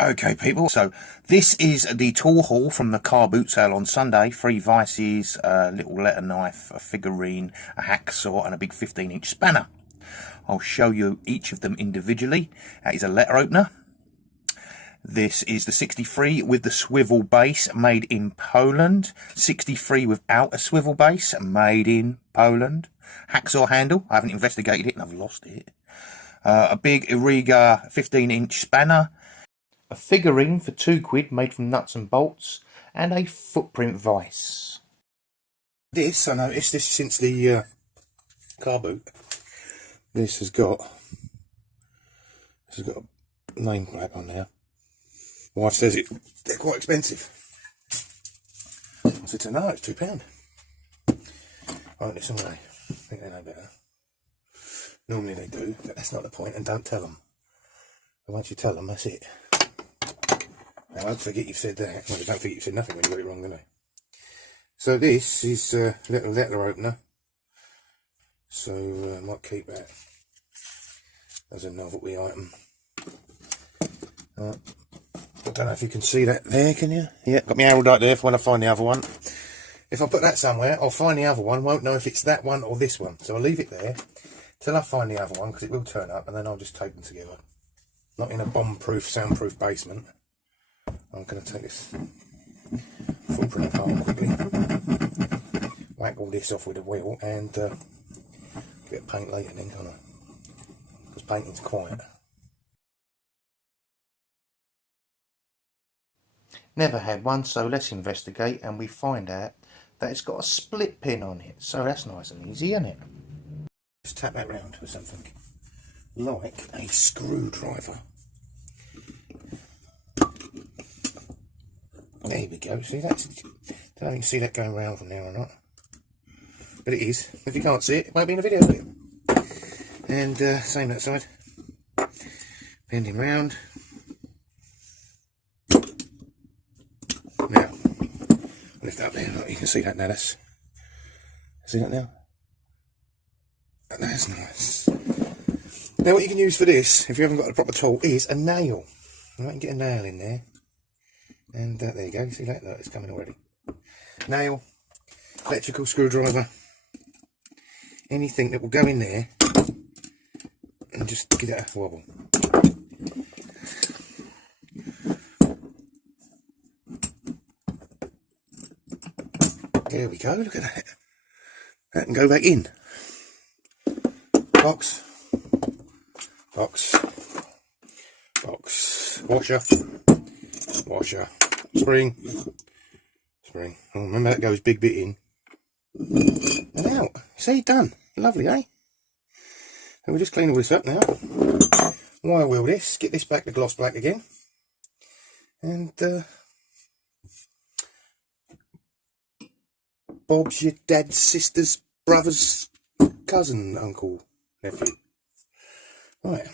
Okay, people, so this is the tool haul from the car boot sale on Sunday. 3 vices, a little letter knife, a figurine, a hacksaw and a big 15-inch spanner. I'll show you each of them individually. That is a letter opener. This is the 63 with the swivel base, made in Poland. 63 without a swivel base, made in Poland. Hacksaw handle, I haven't investigated it and I've lost it. A big Irriga 15-inch spanner. A figurine for £2 made from nuts and bolts, and a footprint vice. This, I noticed this since the car boot. This has got a name plate on there. Wife says they're quite expensive. I said to her, no, it's £2. Right, listen, I think they know better. Normally they do, but that's not the point, and don't tell them. And once you tell them, that's it. Now, don't forget you've said that. Well, don't forget you've said nothing when you got it wrong, do they? So this is a little letter opener. So I might keep that as a novelty item. I don't know if you can see that there, can you? Yeah, got my arrow right there for when I find the other one. If I put that somewhere, I'll find the other one. Won't know if it's that one or this one. So I'll leave it there till I find the other one, because it will turn up, and then I'll just tape them together. Not in a bomb-proof, soundproof basement. I'm going to take this footprint apart quickly, whack all this off with a wheel, and get paint later then, can't I? Because painting's quiet. Never had one, so let's investigate, and we find out that it's got a split pin on it, so that's nice and easy, isn't it? Let's tap that round with something like a screwdriver. There we go. See, that's, I don't know if you can see that going round from there or not, but it is. If you can't see it, it won't be in the video, will it? And same that side, bending round. Now I'll lift that up there. Look, you can see that now. See that now? That's nice. Now what you can use for this, if you haven't got a proper tool, is a nail. Right, you can get a nail in there. And there you go, you see that? Look, it's coming already. Nail, electrical screwdriver, anything that will go in there and just give it a wobble. There we go, look at that. That can go back in. Box, box, box, washer, washer, spring, spring. Oh, remember that goes big bit in and out. See, done. Lovely, eh? So we'll just clean all this up now. Wire wheel this, get this back to gloss black again, and Bob's your dad's sister's brother's cousin, uncle, nephew. Right.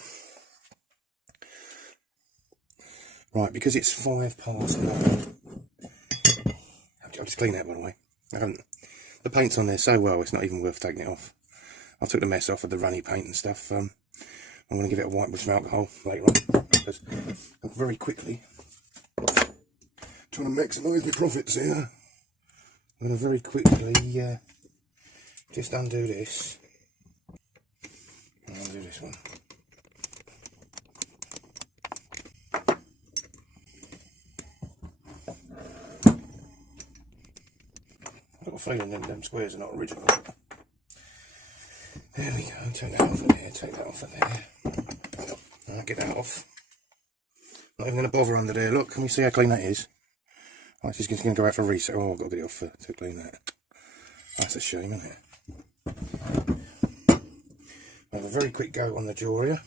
Right, because it's 5 past 9. I'll just clean that, by the way. The paint's on there so well, it's not even worth taking it off. I took the mess off of the runny paint and stuff. I'm going to give it a wipe with some alcohol later on, because I'm very quickly trying to maximise my profits here. I'm going to very quickly just undo this. And undo this one. I've got a feeling them squares are not original. There we go, take that off of there, take that off of there. I'll get that off. Not even going to bother under there, look, can we see how clean that is? Oh, it's just going to go out for resale. Oh, I've got to get it off to clean that. That's a shame, isn't it? I'll have a very quick go on the jaw here.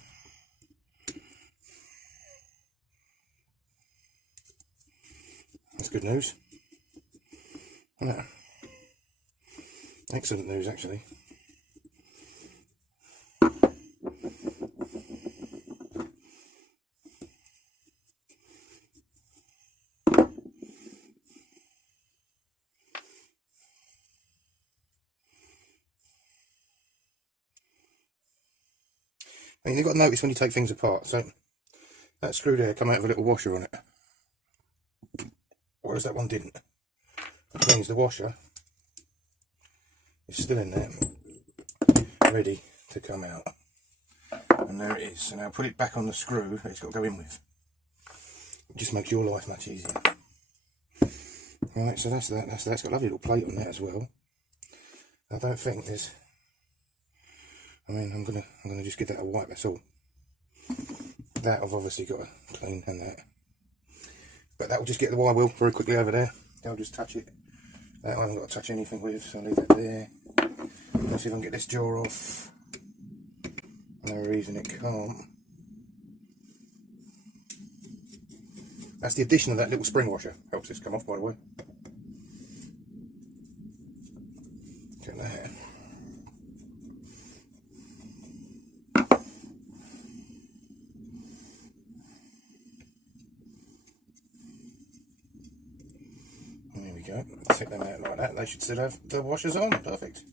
That's good news. Yeah. Excellent news, actually. I mean, you've got to notice when you take things apart. So That screw there come out with a little washer on it, whereas that one didn't. Which means the washer is still in there, ready to come out. And there it is. So now put it back on the screw that it's got to go in with. It just makes your life much easier. Right, so that's that. It's got a lovely little plate on there as well. I don't think there's. I mean, I'm gonna just give that a wipe. That's all. That I've obviously got to clean, and that. But that will just get the wire wheel very quickly over there. I'll just touch it. That I haven't got to touch anything with, so I'll leave that there. Let's see if I can get this jaw off. No reason it can't. That's the addition of that little spring washer. Helps this come off, by the way. Get that. There we go. Take them out like that. They should still have the washers on. Perfect.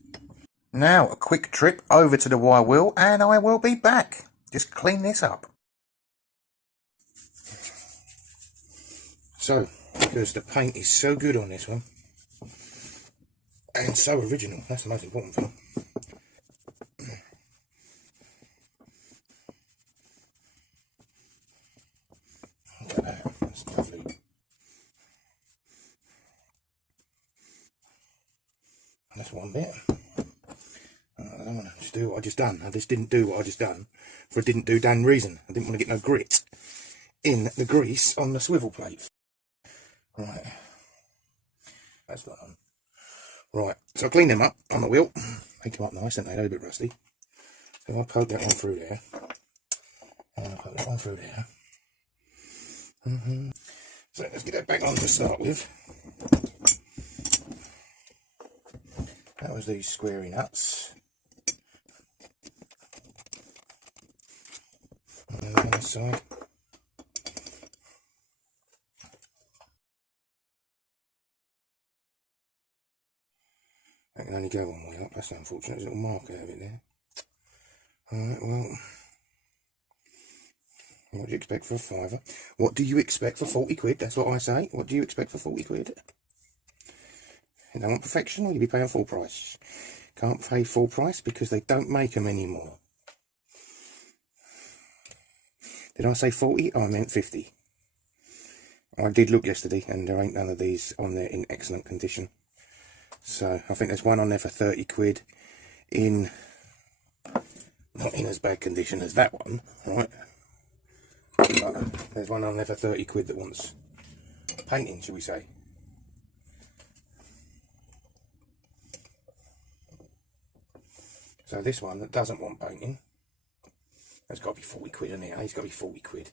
Now, a quick trip over to the wire wheel and I will be back. Just clean this up. So, because the paint is so good on this one, and so original, that's the most important thing. Look at that, that's lovely. And that's one bit. I don't want to just do what I just done. I just didn't do what I just done for a didn't do done reason. I didn't want to get no grit in the grease on the swivel plate. Right, that's done. Right, so I cleaned them up on the wheel. They come up nice, don't they? They're a bit rusty. So I poke that one through there, and I poke that one through there. So let's get that back on to start with. That was these squarey nuts. And then the other side. That can only go one way up, that's unfortunate. There's a little mark out of it there. Alright, well, what do you expect for a fiver? What do you expect for 40 quid? That's what I say. What do you expect for 40 quid? You don't want perfection, or you'll be paying full price. Can't pay full price because they don't make them anymore. Did I say 40? Oh, I meant 50. I did look yesterday and there ain't none of these on there in excellent condition. So I think there's one on there for 30 quid in not in as bad condition as that one, right? But there's one on there for 30 quid that wants painting, shall we say. So this one that doesn't want painting, that's got to be 40 quid, isn't it? It's got to be 40 quid.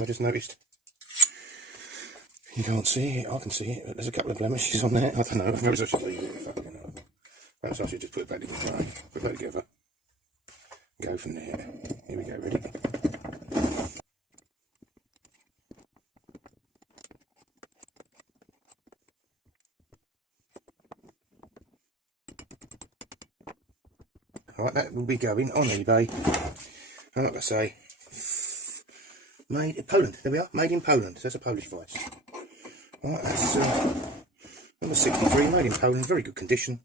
I just noticed, you can't see it, I can see it, but there's a couple of blemishes on there. I don't know, perhaps I should leave it, fucking hell. Perhaps I should just put it back together. Put it back together. Go from there. Here we go, ready? Right, that will be going on eBay. And like I say, made in Poland. There we are, made in Poland. So that's a Polish vise. Right, that's number 63, made in Poland, very good condition.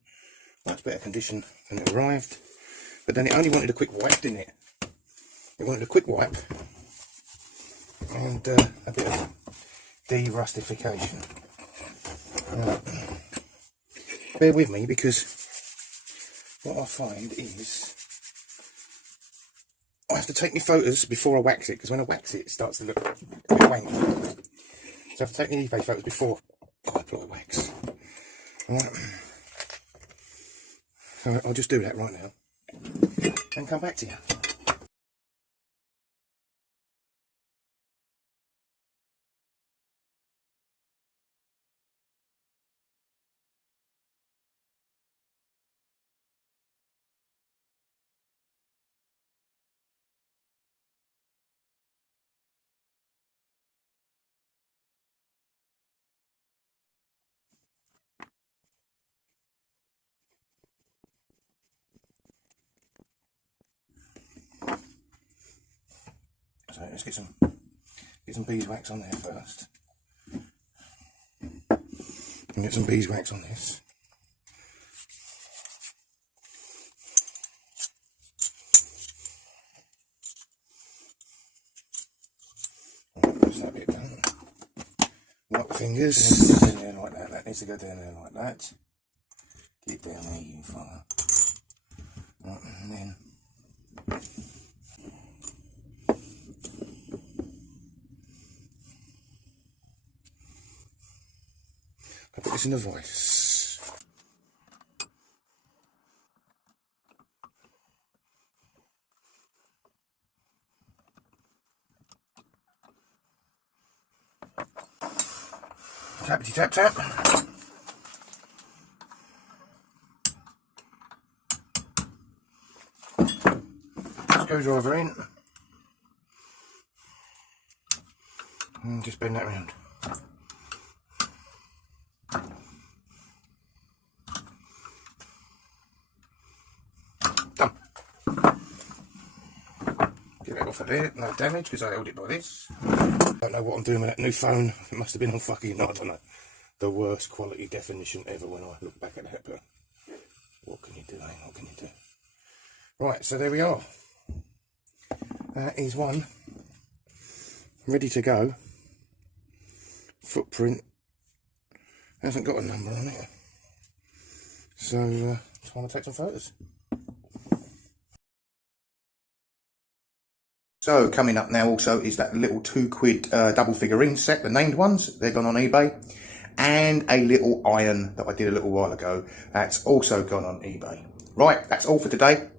Much better condition than it arrived. But then it only wanted a quick wipe, didn't it? It wanted a quick wipe and a bit of de-rustification. Bear with me, because what I find is I have to take my photos before I wax it, because when I wax it, it starts to look a bit wanky. So I have to take my eBay photos before I apply wax. Right. So I'll just do that right now and come back to you. let's get some beeswax on there first. And get some beeswax on this. That's that bit done. Lock the fingers. Down there like that. That needs to go down there like that. Get down there, you fella. Right, and then I put this in a vise. Tappity tap tap. Screwdriver in. And just bend that round. Done. Get it off of there, no damage because I held it by this. Don't know what I'm doing with that new phone. It must have been on fucking, I don't know, the worst quality definition ever when I look back at that, but what can you do, eh? What can you do? Right, so there we are. That is one ready to go. Footprint hasn't got a number on it, so time to take some photos. So coming up now also is that little £2 double figurine set, the named ones, they're gone on eBay, and a little iron that I did a little while ago, that's also gone on eBay. Right, that's all for today.